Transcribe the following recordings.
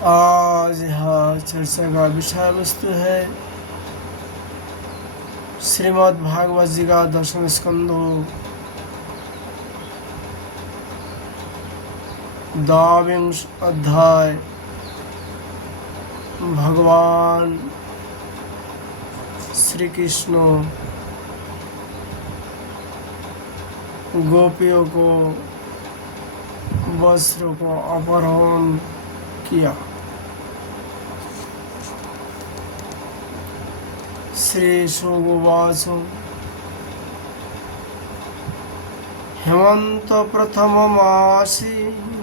आज यहाँ चर्चा का विषय वस्तु है श्रीमद् भागवत जी का दशम स्कंदो द्वाविंश अध्याय। भगवान श्री कृष्ण गोपियों को वस्त्र को अपहरण किया। श्री शुकवाच हेमंत प्रथममासी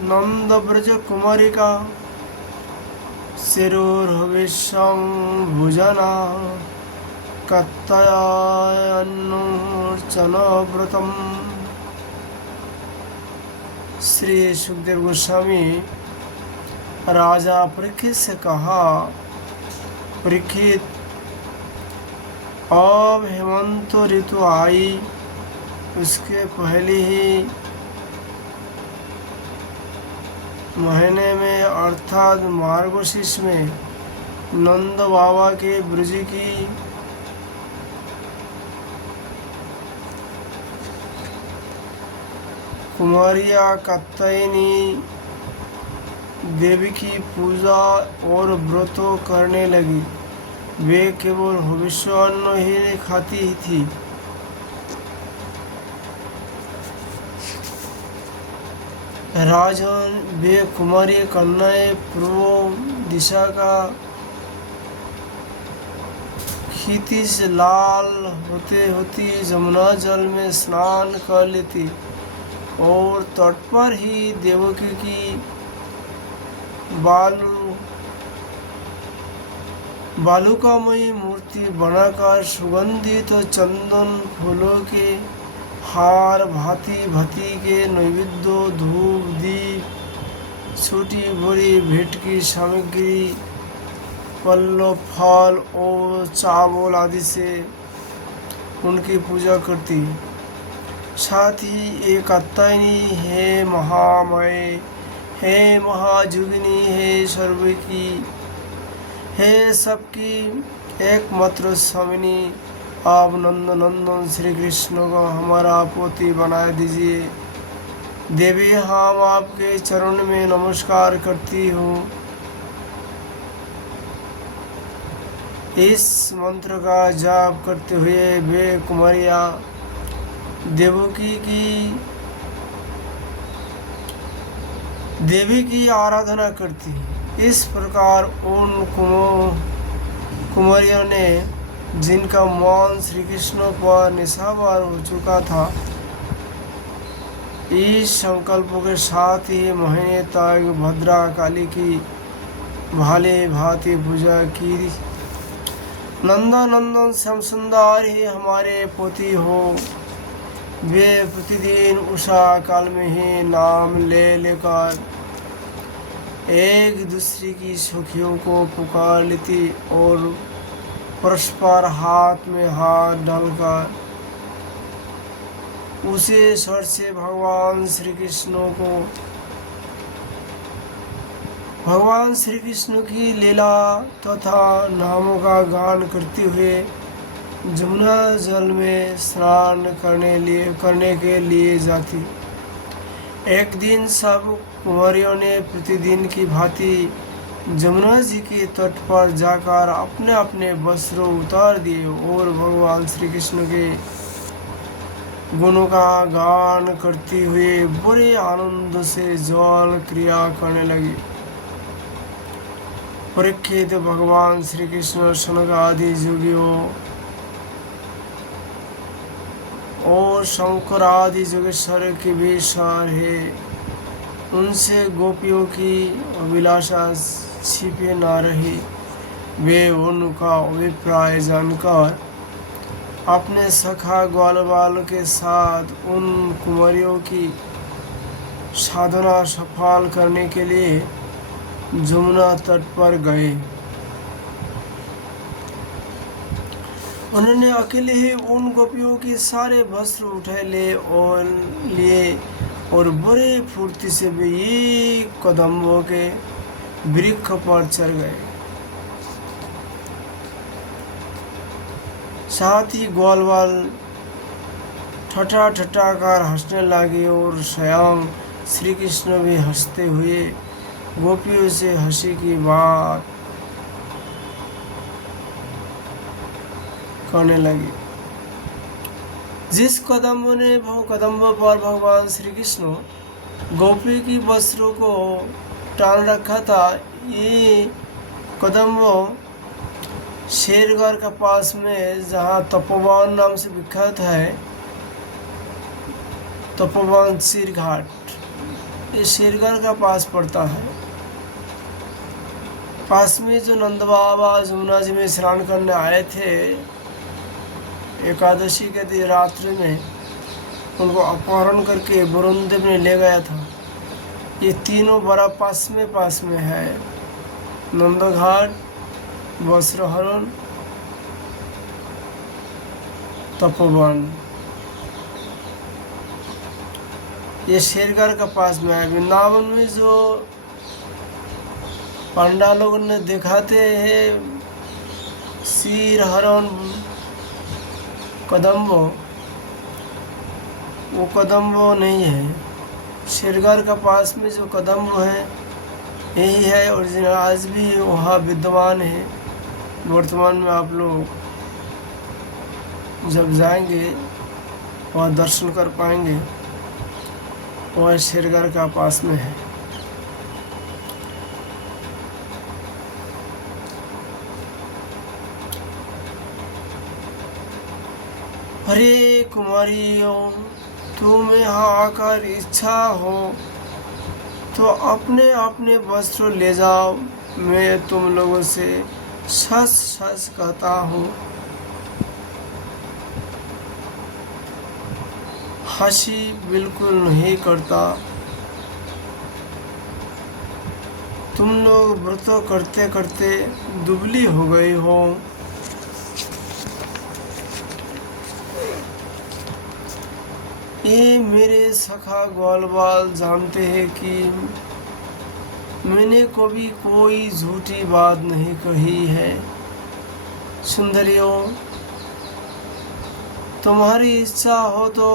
नंद ब्रज कुमारिका शिरोर्हविष्यं भुजना कत्तयान्नोर्चन व्रतम्। श्री सुखदेव गोस्वामी राजा परीक्षित से कहा, परीक्षित अब हेमंत ऋतु आई, उसके पहले ही महीने में अर्थात मार्गशीर्ष में नंद बाबा के ब्रज की कुमारिया कात्यायनी देवी की पूजा और व्रत करने लगी। वे केवल भविष्यवाणी ही खाती ही थी। राजन वे कुमारी कन्याएं पूर्व दिशा का क्षितिज लाल होते होती जमुना जल में स्नान कर लेती और तट पर ही देवकी की बालुकामयी मूर्ति बनाकर सुगंधित चंदन फूलों के हार भांति भांति के नैवेद्य धूप दीप छोटी बड़ी भेंट की सामग्री पल्लव फल और चावल आदि से उनकी पूजा करती। साथ ही एक कात्यायनी है महामय, हे महाजुगिनी, हे सर्व की, हे सबकी एकमात्र स्वामिनी, आप नंद नंदन श्री कृष्ण को हमारा पोती बना दीजिए। देवी हम आपके चरण में नमस्कार करती हूँ। इस मंत्र का जाप करते हुए वे कुमारिया देवी की आराधना करती। इस प्रकार उन कुमारियों ने जिनका मन श्री कृष्ण पर निशावर हो चुका था, इस संकल्प के साथ ही महीने तक भद्रा काली की भाले भांति पूजा की। नंदन नंदन श्याम सुंदर ही हमारे पोती हो। वे प्रतिदिन उषा काल में ही नाम ले लेकर एक दूसरे की सखियों को पुकार लेती और परस्पर हाथ में हाथ डालकर उसे स्वर से भगवान श्री कृष्ण की लीला तथा नामों का गान करते हुए जमुना जल में स्नान करने के लिए जाती। एक दिन सब कुंवरियों ने प्रतिदिन की भांति जमुना जी के तट पर जाकर अपने अपने वस्त्र उतार दिए और भगवान श्री कृष्ण के गुणों का गान करते हुए बड़े आनंद से जल क्रिया करने लगी। परीक्षित भगवान श्री कृष्ण सनक आदि योगियों और शंकर आदि जोगेश्वर के भी सार है, उनसे गोपियों की अभिलाषा छिपे न रही। वे उनका अभिप्राय जानकर अपने सखा ग्वाल के साथ उन कुमारियों की साधना सफल करने के लिए जमुना तट पर गए। उन्होंने अकेले ही उन गोपियों के सारे वस्त्र उठा लिए और बड़े फुर्ती से वे एक कदम के वृक्ष पर चढ़ गए। साथ ही ग्वालवाल ठट्ठा ठट्ठा कर हंसने लगे और स्वयं श्री कृष्ण भी हंसते हुए गोपियों से हंसी की बात करने लगे। जिस कदम पर भगवान श्री कृष्ण गोपी की वस्त्रों को टान रखा था, ये कदम शेरगढ़ के पास में, जहाँ तपोवन नाम से विख्यात है, तपोवन सिर घाट, ये शेरगढ़ का पास पड़ता है। पास में जो नंद बाबा जमुना जी में स्नान करने आए थे एकादशी के दिन रात्रि में, उनको अपहरण करके वरुणदेव ने ले गया था। ये तीनों बड़ा पास में है, नंदघाट, वस्त्रहरण, तपोवन। ये शेरगढ़ का पास में है। वृंदावन में जो पंडा लोगों ने दिखाते हैं सिर हरण कदम्बो, वो कदम्बो नहीं है। शेरगढ़ का पास में जो कदम्बो है यही है ओरिजिनल, आज भी वहाँ विद्यमान है। वर्तमान में आप लोग जब जाएंगे वहाँ दर्शन कर पाएंगे। वह शेरगढ़ का पास में है। अरे कुमारियों, तुम यहाँ आकर इच्छा हो तो अपने अपने वस्त्र ले जाओ। मैं तुम लोगों से सच सच कहता हूँ, हंसी बिल्कुल नहीं करता। तुम लोग व्रत करते करते दुबली हो गई हो। ये मेरे सखा ग्वालवाल जानते हैं कि मैंने कभी कोई झूठी बात नहीं कही है। सुंदरियों, तुम्हारी इच्छा हो तो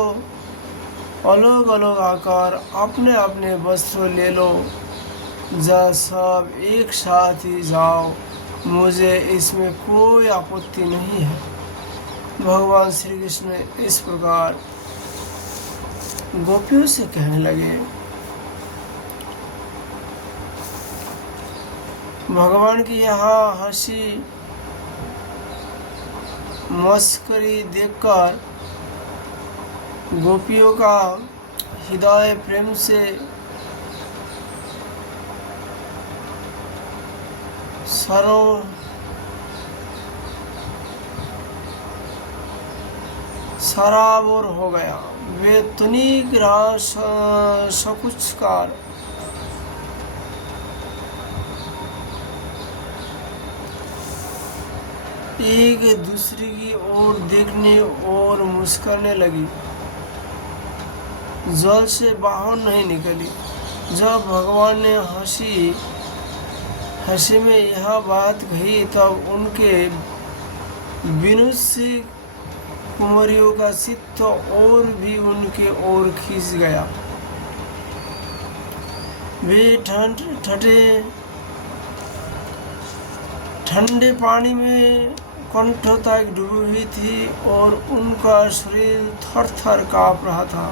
अलग अलग आकर अपने अपने वस्त्र ले लो, जा सब एक साथ ही जाओ, मुझे इसमें कोई आपत्ति नहीं है। भगवान श्री कृष्ण इस प्रकार गोपियों से कहने लगे। भगवान की यहाँ हंसी मस्करी देखकर गोपियों का हृदय प्रेम से सराबोर हो गया। वे तनिक सकुचकार एक दूसरे की ओर देखने और मुस्कुराने लगी। जल से बाहर नहीं निकली। जब भगवान ने हंसी में यह बात कही, तब उनके विनोद से कुंवरियों का चित्त और भी उनके ओर खींच गया। वे ठंडे पानी में कंठों तक डूबी हुई थी और उनका शरीर थर थर काँप रहा था।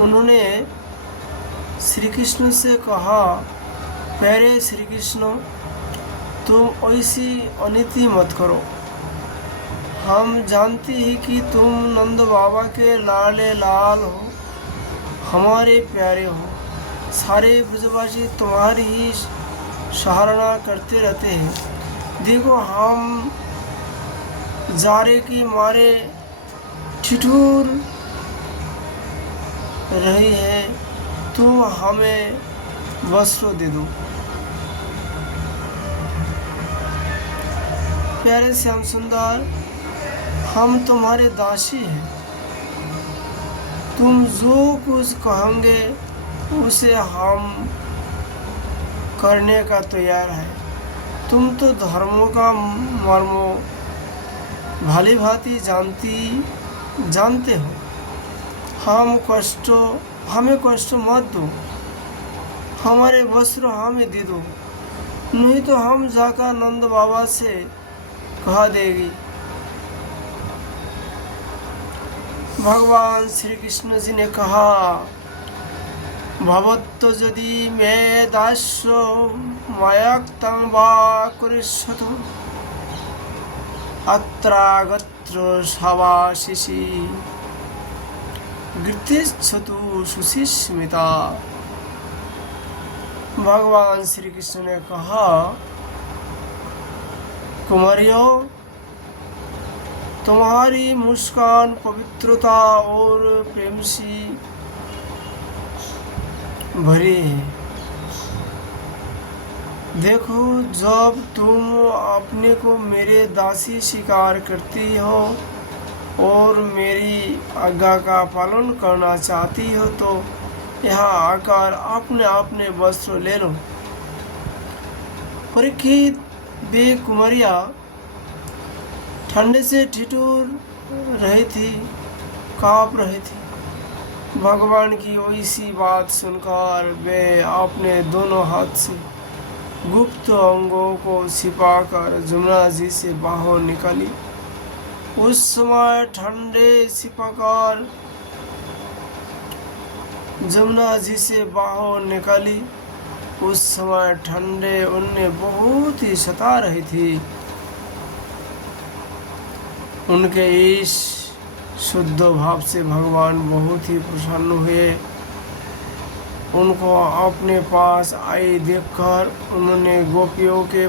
उन्होंने श्री कृष्ण से कहा, प्यारे श्री कृष्ण, तुम ऐसी अनिति मत करो। हम जानते हैं कि तुम नंद बाबा के लाले लाल हो, हमारे प्यारे हो। सारे ब्रजवासी तुम्हारी ही सराहना करते रहते हैं। देखो, हम जारे की मारे ठिठुर रही है, तुम हमें वस्त्र दे दो। प्यारे श्याम सुंदर, हम तुम्हारे दासी हैं। तुम जो कुछ कहोगे उसे हम करने का तैयार है। तुम तो धर्मों का मर्म भली भांति जानते हो। हमें कष्ट मत दो, हमारे वस्त्र हमें दे दो, नहीं तो हम जाकर नंद बाबा से कह देगी। भगवान श्री कृष्ण जी ने कहा, भवत्तो यदि मे दास्यो मयक्तं वा कुरुष्यतु अत्रागत्र शवाशिषि गृथिष्यतु सुशिस्मिता। भगवान श्री कृष्ण ने कहा, कुमारियों, तुम्हारी मुस्कान पवित्रता और प्रेम से भरी है। देखो, जब तुम अपने को मेरे दासी स्वीकार करती हो और मेरी आज्ञा का पालन करना चाहती हो तो यहाँ आकर अपने वस्त्र ले लो। परीक्षित, वे कुमारियाँ ठंडे से ठिठुर रही थी, काँप रही थी। भगवान की वैसी बात सुनकर वे अपने दोनों हाथ से गुप्त अंगों को छिपाकर जमुना जी से बाहर निकाली। उस समय ठंडे छिपाकर जमुना जी से बाहर निकाली। उस समय ठंडे उन्हें बहुत ही सता रही थी। उनके इस शुद्ध भाव से भगवान बहुत ही प्रसन्न हुए। उनको अपने पास आई देखकर उन्होंने गोपियों के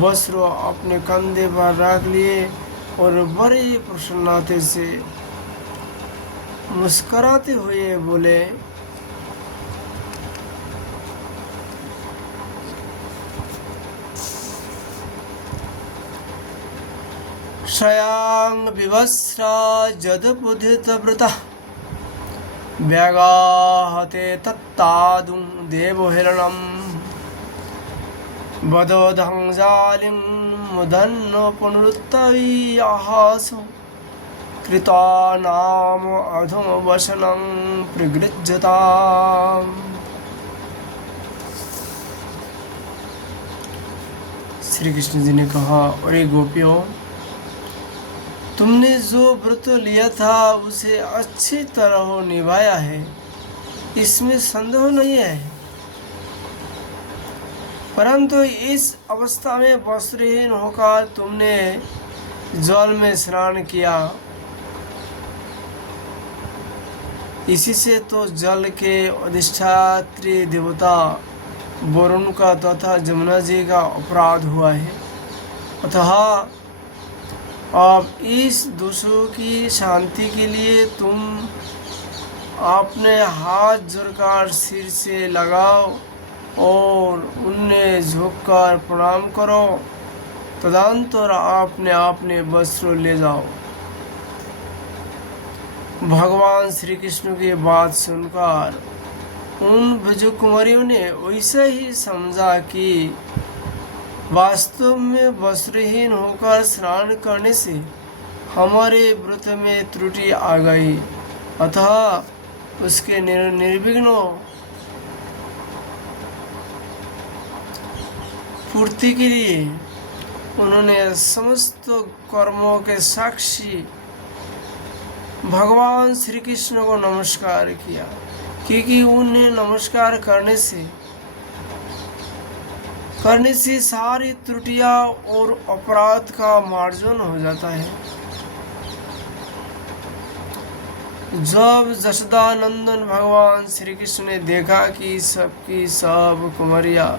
वस्त्र अपने कंधे पर रख लिए और बड़े प्रसन्नता से मुस्कुराते हुए बोले, शयां विवस्रा जदपुधितव्रतः व्यागाहते तत्तादुं देवहिरणं वदोधंजालिं मुदन्नो पुनरुत्तवी आहासो कृतानाम अधुमवसनं प्रगृह्यताम्। श्री कृष्ण जी ने कहा, अरे गोपियों, तुमने जो व्रत लिया था उसे अच्छी तरह निभाया है, इसमें संदेह नहीं है। परंतु इस अवस्था में वस्त्रहीन होकर तुमने जल में स्नान किया, इसी से तो जल के अधिष्ठात्री देवता वरुण का तथा जमुना जी का अपराध हुआ है। अतः अब इस दोषों की शांति के लिए तुम अपने हाथ जोड़कर सिर से लगाओ और उन्हें झुककर प्रणाम करो। तदंतर अपने वस्त्र ले जाओ। भगवान श्री कृष्ण की बात सुनकर उन ब्रजकुमारियों ने वैसे ही समझा कि वास्तव में वस्त्रहीन होकर स्नान करने से हमारे व्रत में त्रुटि आ गई। अतः उसके निर्विघ्न पूर्ति के लिए उन्होंने समस्त कर्मों के साक्षी भगवान श्री कृष्ण को नमस्कार किया, क्योंकि उन्हें नमस्कार करने से सारी त्रुटियां और अपराध का मार्जन हो जाता है। जब जशोदानंदन भगवान श्री कृष्ण ने देखा कि सबकी सब कुमारियां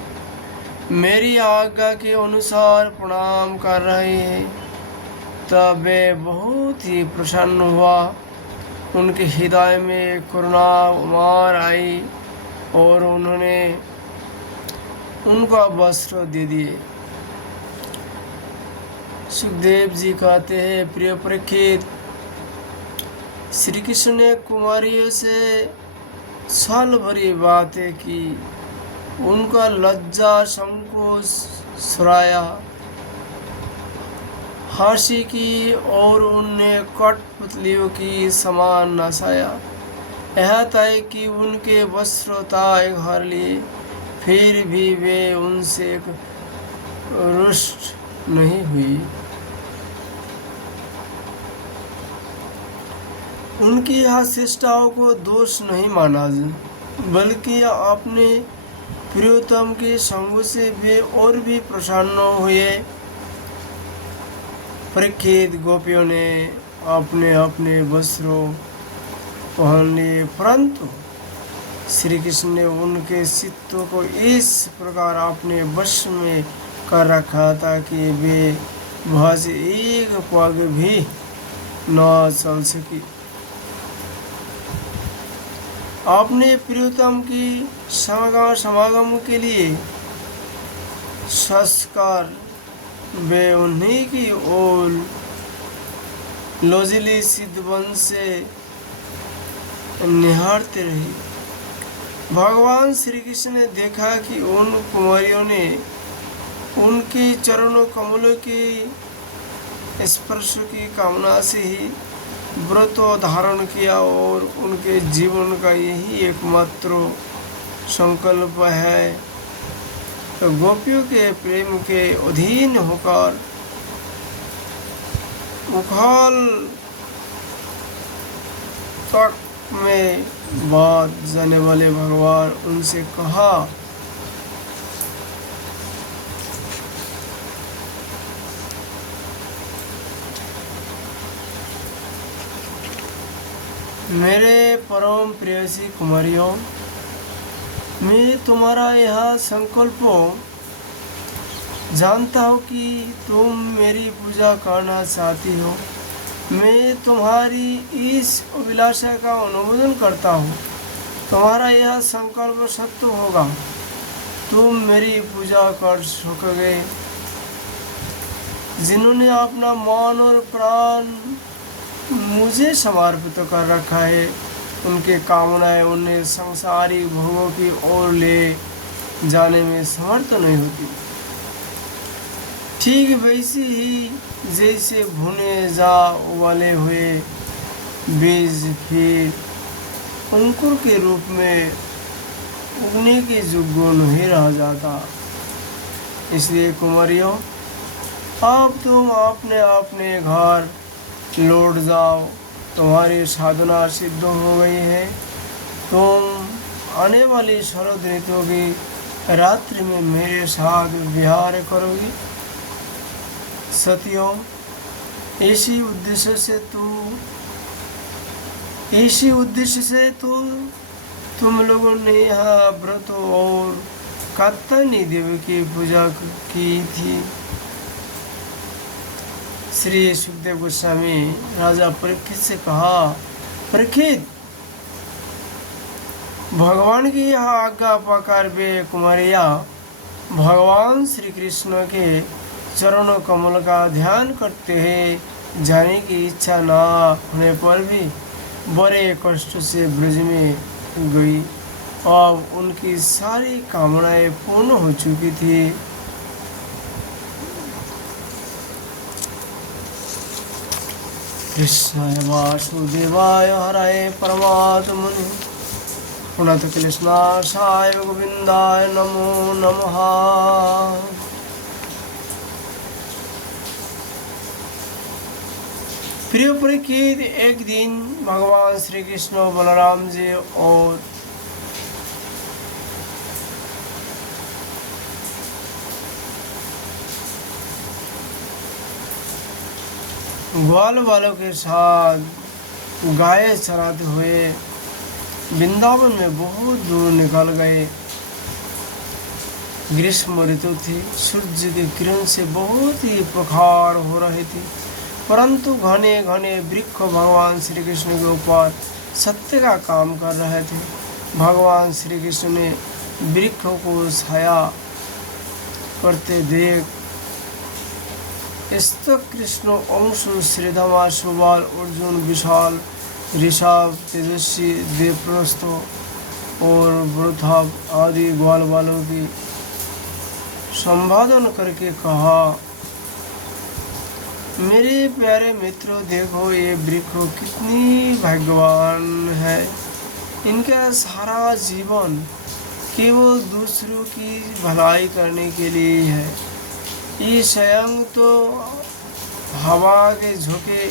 मेरी आज्ञा के अनुसार प्रणाम कर रहे हैं, तब वे बहुत ही प्रसन्न हुआ। उनके हृदय में करुणा उमड़ आई और उन्होंने उनका वस्त्र दे दिए। सुखदेव जी कहते हैं, प्रिय परीक्षित, श्री कृष्ण ने कुमारियों से छल भरी बातें की उनका लज्जा संकोच सुराया, हंसी की और उनने कठपुतलियों की समान नसाया। यह तय कि उनके वस्त्र ताय घर लिए, फिर भी वे उनसे रुष्ट नहीं हुई। उनकी यह चेष्टाओं को दोष नहीं माना, बल्कि अपने प्रियतम के संग से वे और भी प्रसन्न हुए। परीक्षित गोपियों ने अपने अपने वस्त्रों पहन लिए, परंतु श्री कृष्ण ने उनके चित्त को इस प्रकार अपने वश में कर रखा था कि वे वहाँ से एक पग भी न चल सकी। अपने प्रियतम की समागम के लिए संस्कार वे उन्हीं की ओर लोजली सिद्धवन से निहारते रहे। भगवान श्री कृष्ण ने देखा कि उन कुमारियों ने उनके चरणों कमलों की स्पर्श की कामना से ही व्रत धारण किया और उनके जीवन का यही एकमात्र संकल्प है। तो गोपियों के प्रेम के अधीन होकर उखल तक में बात जाने वाले भगवान उनसे कहा, मेरे परम प्रेयसी कुमारियों, मैं तुम्हारा यह संकल्प जानता हूँ कि तुम मेरी पूजा करना चाहती हो। मैं तुम्हारी इस अभिलाषा का अनुमोदन करता हूँ। तुम्हारा यह संकल्प सत्य होगा, तुम मेरी पूजा कर सकोगे। जिन्होंने अपना मन और प्राण मुझे समर्पित कर रखा है, उनके कामनाएं उन्हें संसारिक भोगों की ओर ले जाने में समर्थ नहीं होती। ठीक वैसे ही जैसे भुने जा उबाले हुए बीज फिर अंकुर के रूप में उगने के योग्य नहीं रह जाता। इसलिए कुमारियों, अब तुम अपने अपने घर लौट जाओ, तुम्हारी साधना सिद्ध हो गई है। तुम आने वाली शरद ऋतु की रात्रि में मेरे साथ विहार करोगी। सतियों, इसी उद्देश्य से तुम लोगों ने यह व्रत और कात्यायनी देवी की पूजा की थी। श्री सुखदेव गोस्वामी राजा परीक्षित से कहा, परीक्षित, भगवान की यह आज्ञा पाकर वे कुमारियाँ भगवान श्री कृष्ण के चरणों कमल का ध्यान करते हैं जाने की इच्छा न होने पर भी बड़े कष्ट से ब्रज में गई। अब उनकी सारी कामनाएं पूर्ण हो चुकी थी। कृष्णाय वासुदेवाय हराय परमात्मने प्रणत कृष्णाय गोविंदाय नमो नमः। प्रिय परीक्षित, एक दिन भगवान श्री कृष्ण बलराम जी और ग्वाल वालों के साथ गाय चराते हुए वृंदावन में बहुत दूर निकल गए। ग्रीष्म ऋतु थी, सूर्य की किरण से बहुत ही प्रखर हो रही थी, परंतु घने घने वृक्ष भगवान श्री कृष्ण के ऊपर सत्य का काम कर रहे थे। भगवान श्री कृष्ण ने वृक्षों को छाया करते देख स्तक कृष्ण, अंशु, श्रीधमा, सुबाल, अर्जुन, विशाल, ऋषभ, तेजस्वी, देवप्रस्थ और वृद्धा आदि ग्वाल वालों की संबोधन करके कहा, मेरे प्यारे मित्रों, देखो ये वृक्ष कितनी भाग्यवान है। इनका सारा जीवन केवल दूसरों की भलाई करने के लिए है। ये स्वयं तो हवा के झोंके,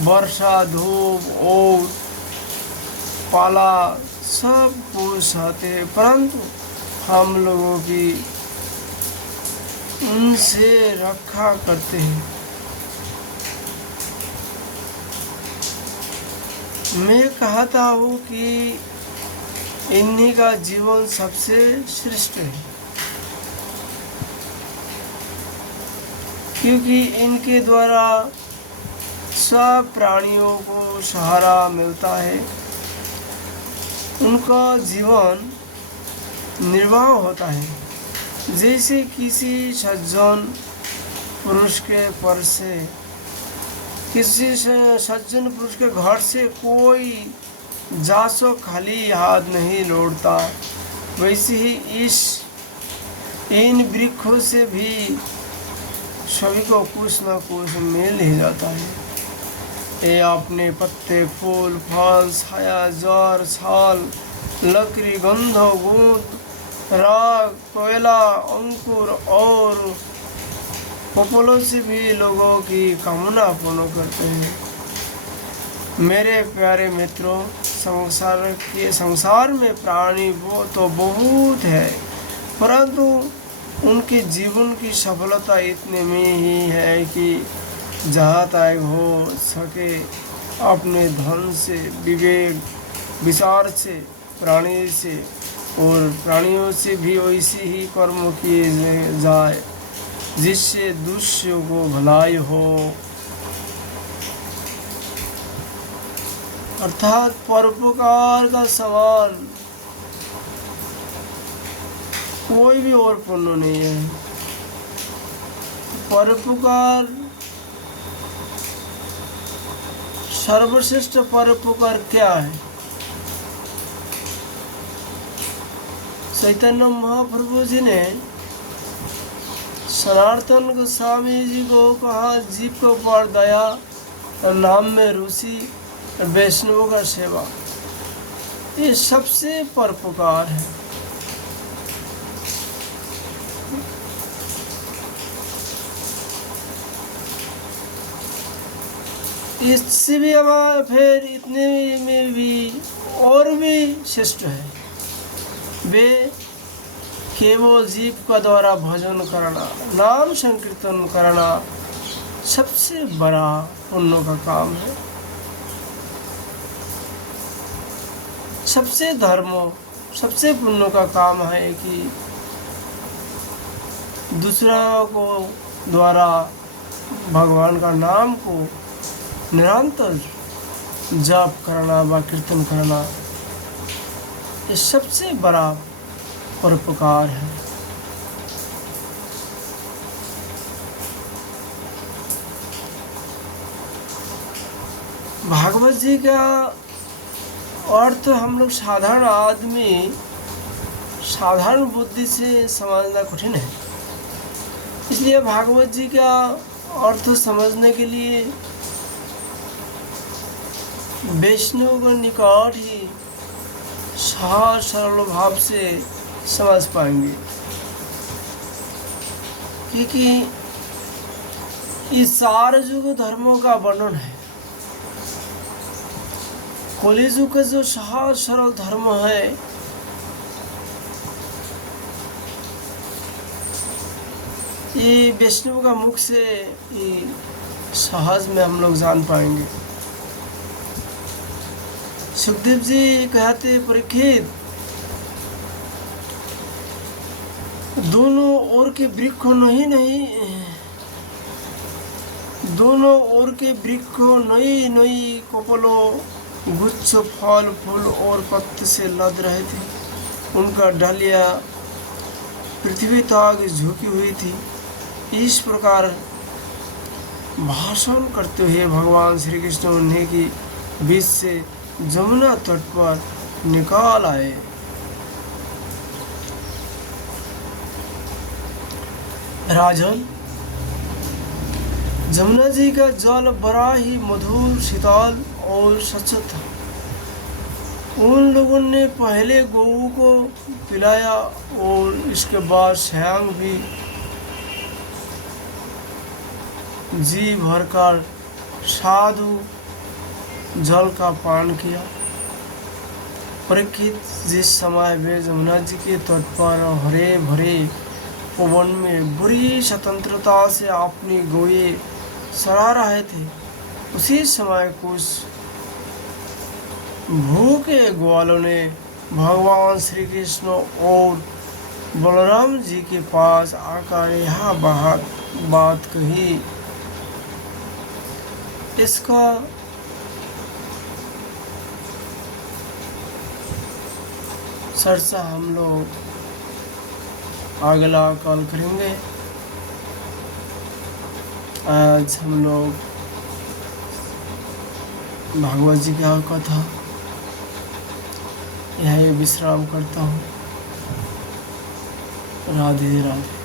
वर्षा, धूप और पाला सब कुछ सहते हैं, परंतु हम लोगों की उनसे रक्षा करते हैं। मैं कहता हूँ कि इन्हीं का जीवन सबसे श्रेष्ठ है, क्योंकि इनके द्वारा सब प्राणियों को सहारा मिलता है। उनका जीवन निर्वाह होता है। जैसे किसी सज्जन पुरुष के पर से, किसी सज्जन पुरुष के घर से कोई जासो खाली हाथ नहीं लौटता, वैसे ही इन वृक्षों से भी सभी को कुछ न कुछ मिल ही जाता है। ये अपने पत्ते, फूल, फल, छाया, जड़, छाल, लकड़ी, गंध, गूंद, राग, कोयला, अंकुर और पपोलों से भी लोगों की कामना पूर्ण करते हैं। मेरे प्यारे मित्रों, संसार में प्राणी वो तो बहुत है, परंतु उनके जीवन की सफलता इतने में ही है कि जहाँ तक हो सके अपने धन से, विवेक विचार से, प्राणी से और प्राणियों से भी वैसे ही कर्म किए जाए जिससे दूसरों को भलाई हो। अर्थात परोपकार का समान कोई भी और पुण्य नहीं है। परोपकार, सर्वश्रेष्ठ परोपकार क्या है? चैतन्य महाप्रभु जी ने सनातन गोस्वामी जी को कहा, जीव के ऊपर दया और नाम में रुचि, वैष्णवों का सेवा, ये सबसे परोपकार है। इससे भी हमारा फिर इतने में भी और भी श्रेष्ठ है, वे केवल जीव का द्वारा भजन करना, नाम संकीर्तन करना सबसे बड़ा पुण्य का काम है। सबसे सबसे पुण्य का काम है कि दूसरों को द्वारा भगवान का नाम को निरंतर जाप करना व कीर्तन करना, ये सबसे बड़ा परोपकार है। भागवत जी का अर्थ हम लोग साधारण आदमी, साधारण बुद्धि से समझना कठिन है। इसलिए भागवत जी का अर्थ समझने के लिए वैष्णव का निकट ही सहज सरल भाव से समझ पाएंगे, क्योंकि इस सारे युग धर्मों का वर्णन है। कलियुग का जो सहज सरल धर्म है, ये वैष्णव का मुख से ये सहज में हम लोग जान पाएंगे। सुखदेव जी कहते, परीक्षित, दोनों ओर के वृक्ष दोनों ओर के वृक्ष नई नई कपलों, गुच्छ, फल, फूल और पत्ते से लद रहे थे। उनका डालियाँ पृथ्वी तक झुकी हुई थी। इस प्रकार भाषण करते हुए भगवान श्री कृष्ण उन्हें की बीच से जमुना तट पर निकाल आए। राजन, जमुना जी का जल बड़ा ही मधुर, शीतल और स्वच्छ था। उन लोगों ने पहले गऊ को पिलाया और इसके बाद स्वयं भी जी भरकर साधु जल का पान किया। परीक्षित जिस समय वे जमुना जी के तट पर हरे भरे पवन में बड़ी स्वतंत्रता से अपनी गोये चरा रहे थे, उसी समय कुछ भूखे ग्वालों ने भगवान श्री कृष्ण और बलराम जी के पास आकर यह बात कही। इसका चर्चा हम लोग अगला कॉल करेंगे। आज हम लोग भागवत जी की कथा यही विश्राम करता हूँ। राधे राधे।